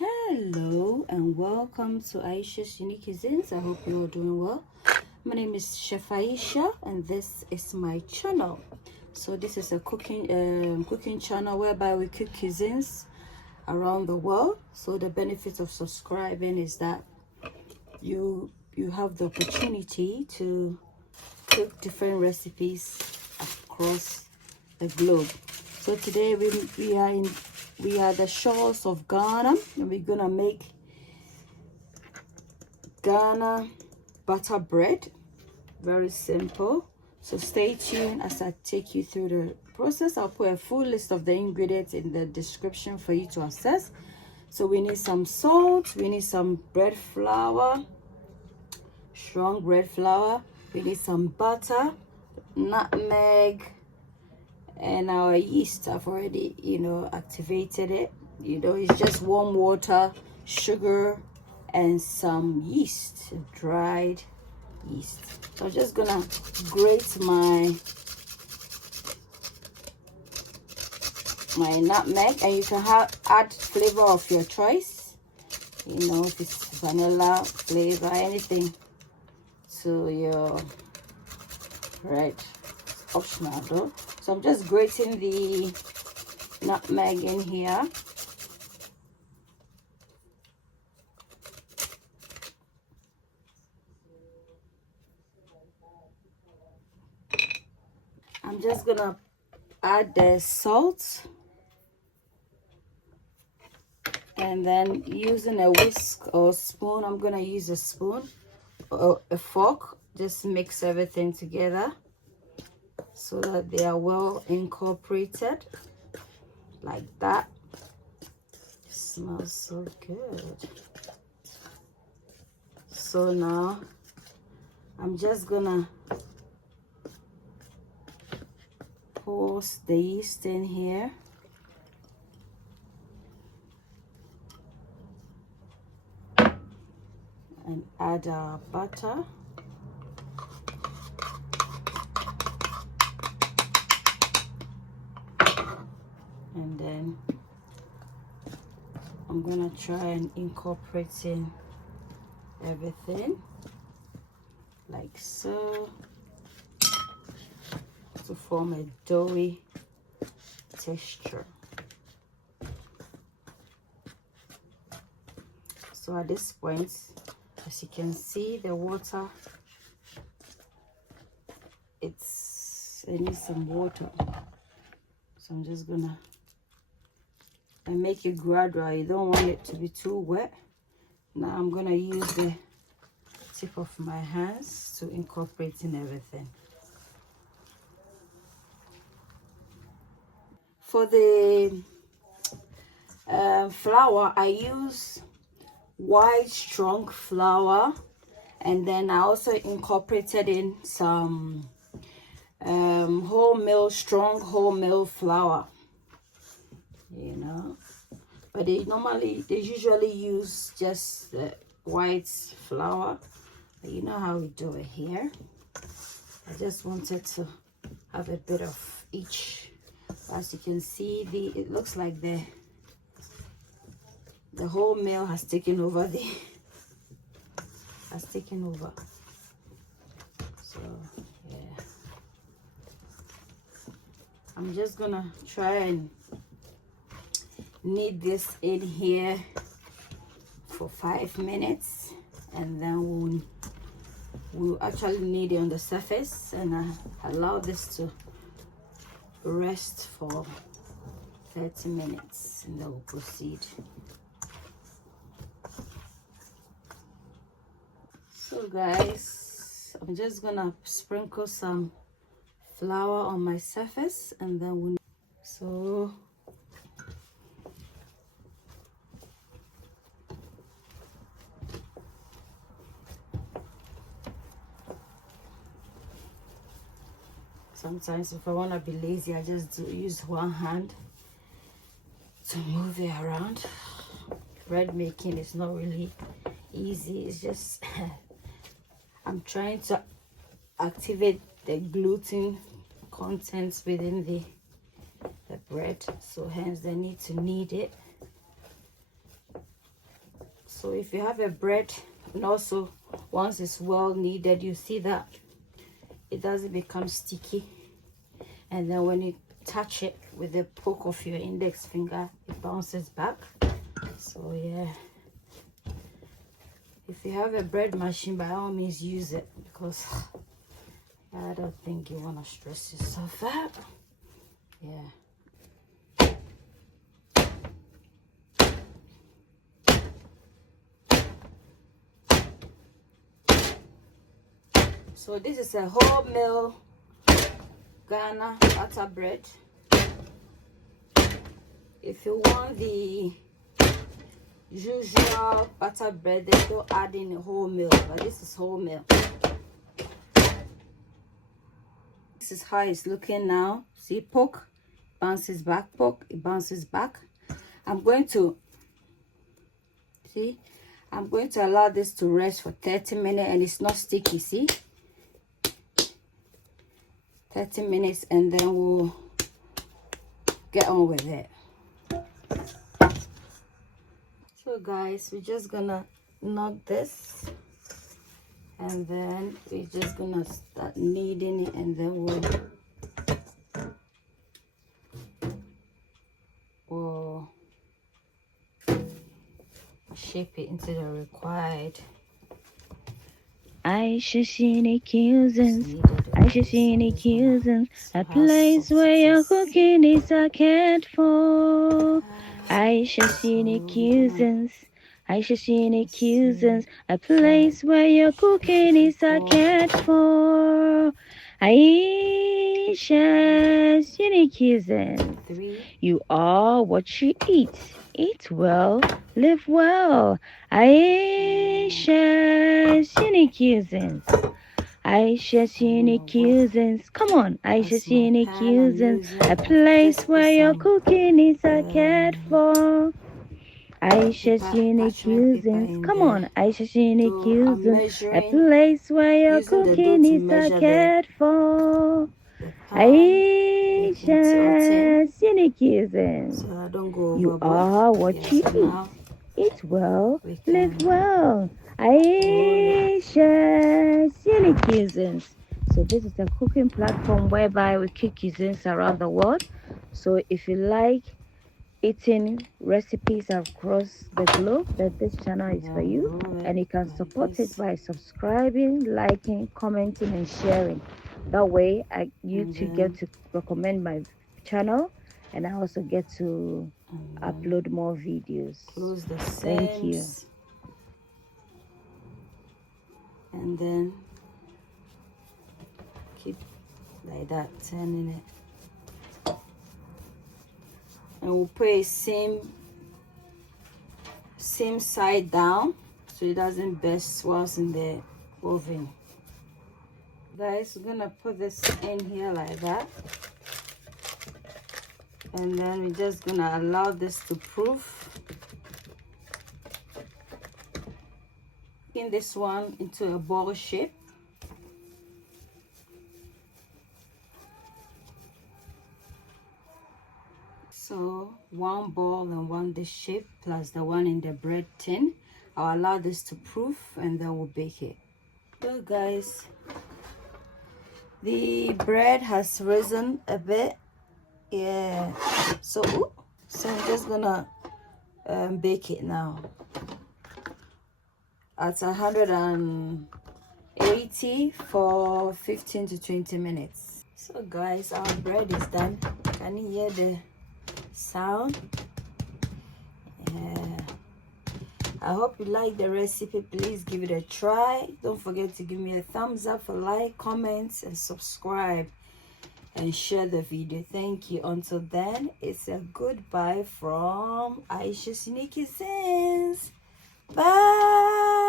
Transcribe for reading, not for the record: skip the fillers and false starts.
Hello and welcome to Ayesha's Unique Cuisines. I hope you're all doing well. My name is Chef Ayesha and this is my channel. So this is a cooking channel whereby we cook cuisines around the world. So the benefit of subscribing is that you have the opportunity to cook different recipes across the globe. So today we are the shores of Ghana, and we're gonna make Ghana butter bread. Very simple. So stay tuned as I take you through the process. I'll put a full list of the ingredients in the description for you to access. So we need some salt, we need some bread flour, strong bread flour, we need some butter, nutmeg, and our yeast. I've already activated it. It's just warm water, sugar, and some yeast, dried yeast. So I'm just gonna grate my nutmeg, and you can add flavor of your choice, if it's vanilla flavor, anything to your bread. It's optional though. So I'm just grating the nutmeg in here. I'm just gonna add the salt, and then using a whisk or spoon, I'm gonna use a spoon or a fork, just mix everything together so that they are well incorporated like that. It smells so good. So now I'm just gonna pour the yeast in here. And add our butter. And then I'm gonna try and incorporate in everything like so to form a doughy texture. So at this point, as you can see, the water, it needs some water. So I'm just gonna make it gradual. You don't want it to be too wet. Now I'm gonna use the tip of my hands to incorporate in everything. For the flour, I use white strong flour, and then I also incorporated in some strong wholemeal flour, but they usually use just the white flour, but you know how we do it here. I just wanted to have a bit of each. As you can see, it looks like the wholemeal has taken over so yeah, I'm just gonna try and knead this in here for 5 minutes, and then we'll actually knead it on the surface and allow this to rest for 30 minutes, and then we'll proceed. So guys, I'm just gonna sprinkle some flour on my surface, and then sometimes if I want to be lazy, I just use one hand to move it around. Bread making is not really easy. It's just I'm trying to activate the gluten contents within the bread, so hence they need to knead it So if you have a bread, and also once it's well kneaded, you see that it doesn't become sticky, and then when you touch it with the poke of your index finger, it bounces back. So yeah, if you have a bread machine, by all means use it, because I don't think you want to stress yourself out. Yeah. So this is a wholemeal Ghana butter bread. If you want the usual butter bread, they don't add in a wholemeal, but this is wholemeal. This is how it's looking now. See, poke, bounces back, poke, it bounces back. I'm going to allow this to rest for 30 minutes, and it's not sticky. See, 30 minutes, and then we'll get on with it. So guys, we're just gonna knock this, and then we're just gonna start kneading it, and then we'll shape it into the required. Cuisines, a place where your cooking is a cared for. Cuisines, a place where your cooking is a cared for. Aisha's unique cuisines. You are what you eat. Eat well, live well. Aisha's unique cuisines. Aisha's unique cuisines. Come on, Aisha's unique cuisines. A place where your cooking is a cared for. Aisha's unique cuisines. Come on, Aisha's unique cuisines. A place where your cooking is a cared for. Aisha's unique cuisines. You are what you eat. Eat well, live well. Aisha's unique cuisines. So this is a cooking platform whereby we cook cuisines around the world. So if you like eating recipes across the globe, that this channel is for you, and you can support it by subscribing, liking, commenting, and sharing. That way you too get to recommend my channel, and I also get to upload more videos. Close the seams. Thank you. And then keep like that, turning it. And we'll put a same side down so it doesn't burst whilst in the oven. Guys, we're gonna put this in here like that, and then we're just gonna allow this to proof. In this one into a ball shape. So one ball and one dish shape plus the one in the bread tin. I'll allow this to proof, and then we'll bake it. So guys, the bread has risen a bit. Yeah, so I'm just gonna bake it now at 180 for 15 to 20 minutes. So guys, our bread is done. Can you hear the sound? Yeah, I hope you like the recipe. Please give it a try. Don't forget to give me a thumbs up, a like, comments, and subscribe, and share the video. Thank you. Until then, it's a goodbye from Aisha's Unique Cuisines. Bye.